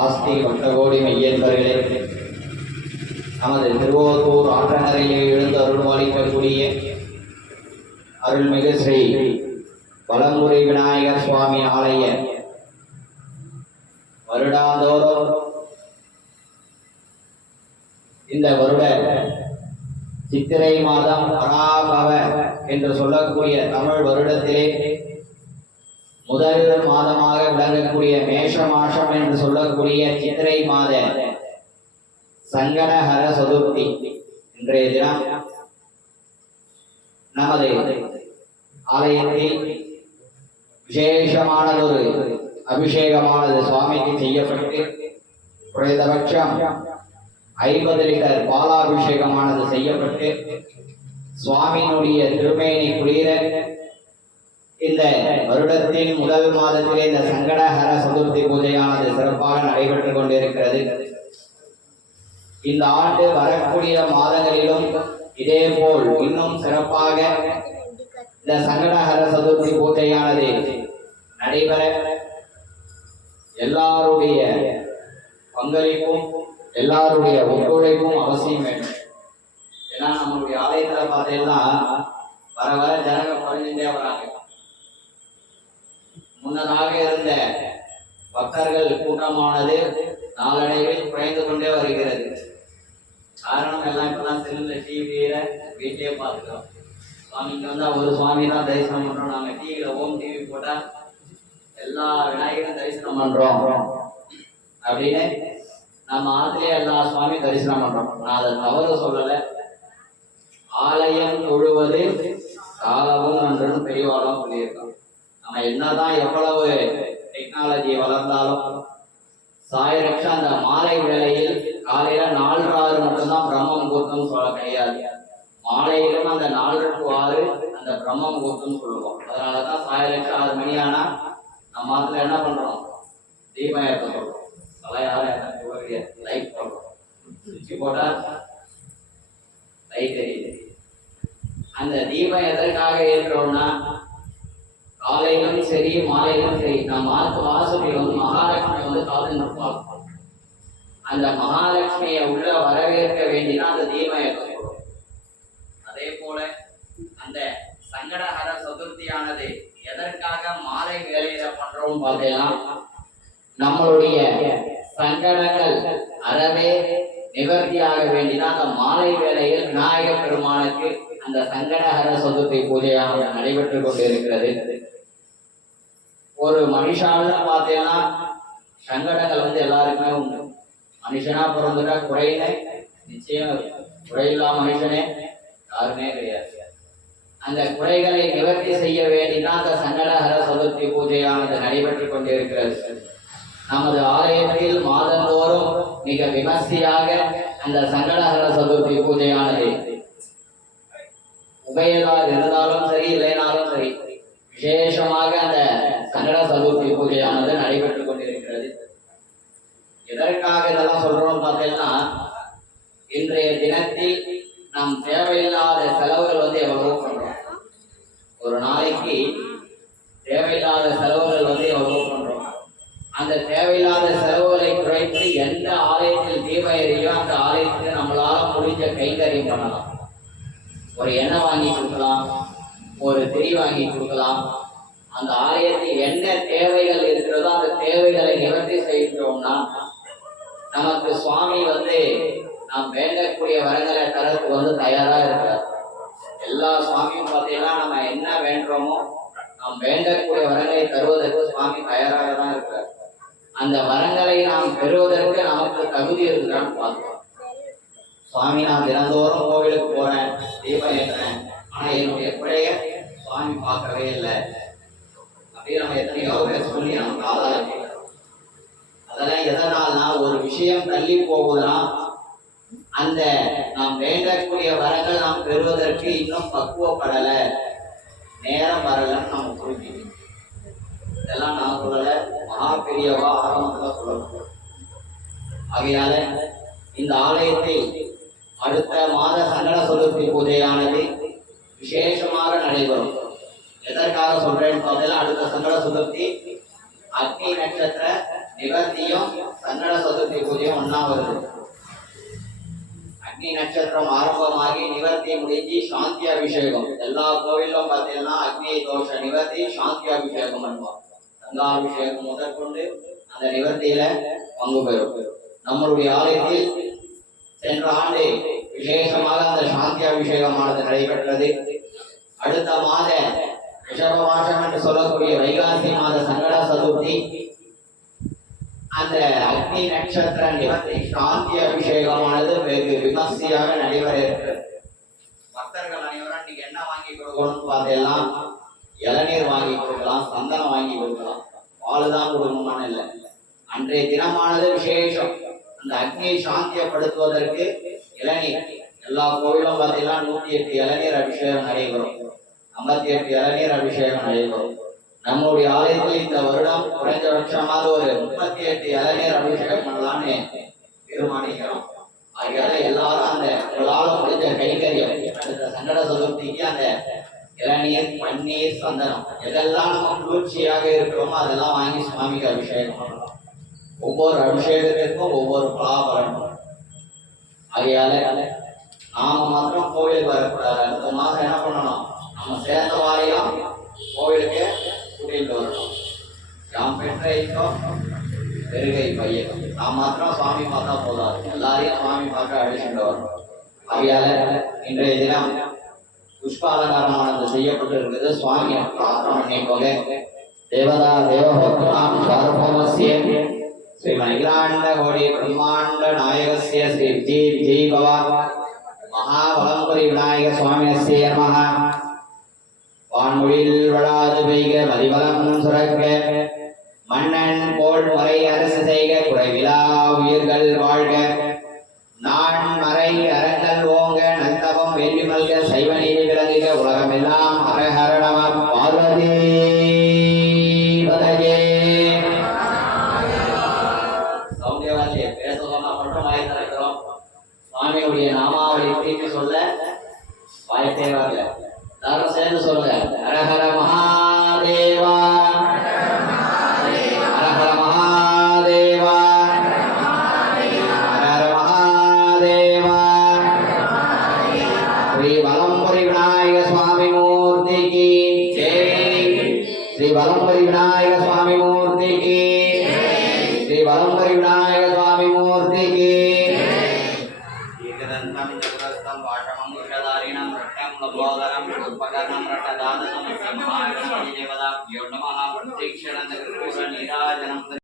ஆஸ்தி பக்தகோடி மெய்யன்பர்களே, நமது திருவோத்தூர் ஆற்றங்கரையில் எழுந்து அருள்வாளிக்கக்கூடிய அருள்மிகு ஸ்ரீ பலமுறை விநாயகர் சுவாமி ஆலய வருடாந்தோறும் இந்த வருட சித்திரை மாதம் பராபவ என்று சொல்லக்கூடிய தமிழ் வருடத்திலே முதல் மாதமாக விளங்கக்கூடிய மேஷ மாசம் என்று சொல்லக்கூடிய சித்திரை மாத சங்கடஹர சதுர்த்தி இன்றைய தினம் நமது ஆலயத்தில் விசேஷமானதொரு அபிஷேகமானது சுவாமிக்கு செய்யப்பட்டு குறைந்தபட்சம் 50 லிட்டர் பாலாபிஷேகமானது செய்யப்பட்டு சுவாமியினுடைய திருமேனி குளிர இந்த வருடத்தின் முதல் மாதத்திலே இந்த சங்கடஹர சதுர்த்தி பூஜையானது சிறப்பாக நடைபெற்றுக் கொண்டிருக்கிறது. இந்த ஆண்டு வரக்கூடிய மாதங்களிலும் இதே போல் இன்னும் சிறப்பாக இந்த சங்கடஹர சதுர்த்தி பூஜையானது நடைபெற எல்லாருடைய பங்களிப்பும் எல்லாருடைய ஒத்துழைப்பும் அவசியம் வேண்டும். ஏன்னா நம்மளுடைய ஆலயத்துல பார்த்தீங்கன்னா வர வர ஜனங்க குறைஞ்சுட்டே வராங்க. முன்னதாக இருந்த பக்தர்கள் கூட்டமானது நாளடைவில் குறைந்து கொண்டே வருகிறது. காரணம் எல்லாம் இப்பதான் செல்லுல டிவியில வீட்லயே பார்த்துக்கிறோம். சுவாமிக்கு வந்தா ஒரு சுவாமி தான் தரிசனம் பண்றோம். நாங்க டிவியில ஓம் டிவி போட்டா எல்லா விநாயகரும் தரிசனம் பண்றோம் அப்படின்னு நம்ம ஆத்திலேயே எல்லா சுவாமி தரிசனம் பண்றோம். நான் அதை தவறு சொல்லல. ஆலயம் தொழுவது காலமும் நன்றுன்னு பெரியவாளும் சொல்லியிருக்கோம். நம்ம என்னதான் எவ்வளவு டெக்னாலஜி வளர்ந்தாலும் சாயரட்ச அந்த மாலை வேளையில் காலையில 4:06 மட்டும்தான் பிரம்ம முகூர்த்தம் சொல்ல கிடையாது. மாலையிலும் அந்த 4 to 6 அந்த பிரம்ம முகூர்த்தம் சொல்லுவோம். அதனாலதான் சாயரட்ச 6 மணி ஆனா நம்ம மாத்துல என்ன பண்றோம்? தீபம் ஏற்ற சொல்றோம். தலையால லைட் போடுறோம். சுவிட்ச் போட்டா லைட் எரியுது. அந்த தீபம் எதற்காக ஏற்றோம்னா காலையிலும் சரி மாலையிலும் சரி நம்ம வாசலில் வந்து மகாலட்சுமி வந்து காத்து நிற்பாங்க. அந்த மகாலட்சுமியை உள்ள வரவேற்க வேண்டினா அந்த தீபம் ஏற்ற சொல்றோம். அதே போல அந்த சங்கடஹர சதுர்த்தியானது எதற்காக மாலை வேலையில பண்றோம் பார்த்தீங்கன்னா நம்மளுடைய சங்கடங்கள் அறவே நிவர்த்தியாக வேண்டினா அந்த மாலை வேளையில் விநாயக பெருமானுக்கு அந்த சங்கடஹர சதுர்த்தி பூஜையாக நடைபெற்றுக் கொண்டிருக்கிறது. ஒரு மனுஷால பார்த்தீங்கன்னா சங்கடங்கள் வந்து எல்லாருக்குமே உண்டு. மனுஷனா பிறந்துட்டா குறையில நிச்சயம் குறையில்லா மனுஷனே யாருமே கிடையாது. அந்த குறைகளை நிவர்த்தி செய்ய வேண்டிதான் அந்த சங்கடஹர சதுர்த்தி பூஜையானது நடைபெற்றுக் கொண்டிருக்கிறது. நமது ஆலயத்தில் மாதந்தோறும் மிக விமர்சையாக அந்த சங்கடஹர சதுர்த்தி பூஜையானது உபயதாக இருந்தாலும் சரி இல்லைனாலும் சரி விசேஷமாக அந்த சங்கட சதுர்த்தி பூஜையானது நடைபெற்றுக் கொண்டிருக்கிறது. எதற்காக இதெல்லாம் சொல்றோம் பார்த்தீங்கன்னா இன்றைய தினத்தில் நாம் தேவையில்லாத செலவுகள் வந்து எவ்வளவோ பண்றோம். ஒரு நாளைக்கு தேவையில்லாத செலவுகள் வந்து எவ்வளவோ பண்றோம். அந்த தேவையில்லாத செலவுகளை குறைத்து எந்த ஆலயத்தில் தீபம் எரியோ அந்த ஆலயத்துக்கு நம்மளால முடிஞ்ச கைங்கரியம் பண்ணலாம். ஒரு எண்ணெய் வாங்கி கொடுக்கலாம், ஒரு திரி வாங்கி கொடுக்கலாம். அந்த ஆலயத்தில் என்ன தேவைகள் இருக்கிறதோ அந்த தேவைகளை நிவர்த்தி செய்கிறோம்னா நமக்கு சுவாமி வந்து நாம் வேண்டக்கூடிய வரங்களை தரத்துக்கு வந்து தயாரா இருக்கிறார். எல்லா சுவாமியும் பார்த்தீங்கன்னா நம்ம என்ன வேண்டுறோமோ நாம் வேண்டக்கூடிய வரங்களை தருவதற்கு சுவாமி தயாராக தான் இருக்கிறார். அந்த வரங்களை நாம் பெறுவதற்கு நமக்கு தகுதி இருக்குதான்னு பார்க்கிறோம். சுவாமி நான் தினந்தோறும் கோவிலுக்கு போறேன், தீபம் ஏற்றுறேன், ஆனா என்னுடைய குறைய சுவாமி பார்க்கவே இல்லை அப்படின்னு நம்ம எத்தனையோ பேர் சொல்லி நமக்கு ஆதாரம் கேட்கிறோம். அதெல்லாம் எதனால்னா ஒரு விஷயம் தள்ளி போகுதுன்னா அந்த நாம் வேண்டக்கூடிய வரங்கள் நாம் பெறுவதற்கு இன்னும் பக்குவப்படலை, நேரம் வரலன்னு நம்ம புரிஞ்சுக்கணும். இதெல்லாம் நான் சொல்லல, மகா பெரியவா ஆரம்பத்துல சொல்லணும். ஆகையால இந்த ஆலயத்தை அடுத்த மாத சங்கட சதுர்த்தி பூஜையானது விசேஷமாக நடைபெறும். எதற்காக சொல்றேன்னு பார்த்தா அடுத்த சங்கட சதுர்த்தி அக்னி நட்சத்திர நிவர்த்தியும் சங்கட நட்சத்திரம் ஆரம்பமாகி நிவர்த்தி முடிஞ்சு சாந்தி அபிஷேகம். எல்லா கோவிலும் பார்த்தீங்கன்னா அக்னி தோஷ நிவர்த்தி சாந்தி அபிஷேகம் பண்ணுவோம். கங்காபிஷேகம் முதற்கொண்டு அந்த நிவர்த்தியில பங்கு பெறும். நம்மளுடைய ஆலயத்தில் சென்ற ஆண்டு விசேஷமாக அந்த சாந்தி அபிஷேகமானது நடைபெற்றது. அடுத்த மாத ரிஷப மாசம் என்று சொல்லக்கூடிய வைகாசி மாத சங்கட சதுர்த்தி அந்த அக்னி நட்சத்திர நிவர்த்தி சாந்தி அபிஷேகமானது வெகு விமர்சையாக நடைபெற இருக்கிறது. பக்தர்கள் அனைவரும் நீங்க என்ன வாங்கி கொடுக்கணும்னு பார்த்தெல்லாம் இளநீர் வாங்கி கொடுக்கலாம், சந்தனம் வாங்கி கொடுக்கலாம், பாலுதான் கொடுக்கணும்னு இல்லை. அன்றைய தினமானது விசேஷம். அந்த அக்னியை சாந்தியப்படுத்துவதற்கு இளநீர் எல்லா கோவிலும் பார்த்தீங்கன்னா 108 இளநீர் அபிஷேகம் நடைபெறும், 58 இளநீர் அபிஷேகம் நடைபெறும். நம்முடைய ஆலயத்தில் இந்த வருடம் குறைந்தபட்சமாக ஒரு 38 இளநீர் அபிஷேகம் பண்ணலான்னு தீர்மானிக்கிறோம். ஆகியால எல்லாரும் அந்த உங்களால் முடிஞ்ச கைகரியம் அடுத்த சங்கட சதுர்த்திக்கு அந்த இளநீர், பன்னீர், சந்தனம் எதெல்லாம் நம்ம குளிர்ச்சியாக இருக்கிறோமோ அதெல்லாம் வாங்கி சுவாமிக்கு அபிஷேகம் பண்ணலாம். ஒவ்வொரு அபிஷேகத்திற்கும் ஒவ்வொரு பலாபலனும். ஆகையால நாம மாத்திரம் கோவிலுக்கு வரக்கூடாது. அடுத்த மாதம் என்ன பண்ணணும், நம்ம சேர்ந்த வாரியம் கோவிலுக்கு கூட்டிட்டு வரணும். நாம் பெற்ற இன்பம் பெருகை பையன். நாம் மாத்திரம் சுவாமி பார்த்தா போதாது, எல்லாரையும் சுவாமி பார்க்க அழைச்சிட்டு வரணும். ஆகையால இன்றைய தினம் புஷ்ப அலங்காரமானது செய்யப்பட்டு இருக்குது. சுவாமி பிரார்த்தனை பண்ணிக்கோங்க. தேவதா தேவபக்தாம் சார்வமஸ்ய ஸ்ரீ மணிகிராண்ட கோடி பிரம்மாண்ட நாயகஸ்ய ஸ்ரீ விஜய் விஜய் பவா மகாபலம்பரி விநாயக சுவாமியஸ்ய நமஹ. வான்மொழியில் வளாது பெய்க மதிவலம் சுரக்க, மன்னன் போல் முறை அரசு செய்க, குறைவிலா உயிர்கள் வாழ்க, நான் மறை அரங்கல் ஓங்க, நந்தவம் வேள்வி மல்க, சைவ நீதி விளங்குக, உலகமெல்லாம் ஹரஹர நம பார்வதி பதஜே. சௌந்தியவாதியை பேச சொன்னா மட்டும் வாய் திறக்கிறோம். சுவாமியுடைய நாமாவளி திருப்பி சொல்ல வாய்ப்பே வரல. எல்லாரும் சேர்ந்து சொல்லுங்க. ஹரஹர மகாதேவா, ஹரஹர மகாதேவா, ஹரஹர மகாதேவா. ஸ்ரீ வலம்புரி விநாயக சுவாமி மூர்த்திக்கு ஜெய். ஸ்ரீ வலம்புரி விநாயக சுவாமி மூர்த்திக்கு, ஸ்ரீ வலம்புரி விநாயக சுவாமி மூர்த்திக்கு. ஏகதந்தம் சதுரஸ்தம் வாஷமம் விஷதாரிணம் ரட்டம் லபோதரம் உபகரணம் ரட்டதாதனம் மகாகணபதி தேவதாப்யோ நமः. பிரத்யக்ஷண கிருஷ்ண நீராஜனம்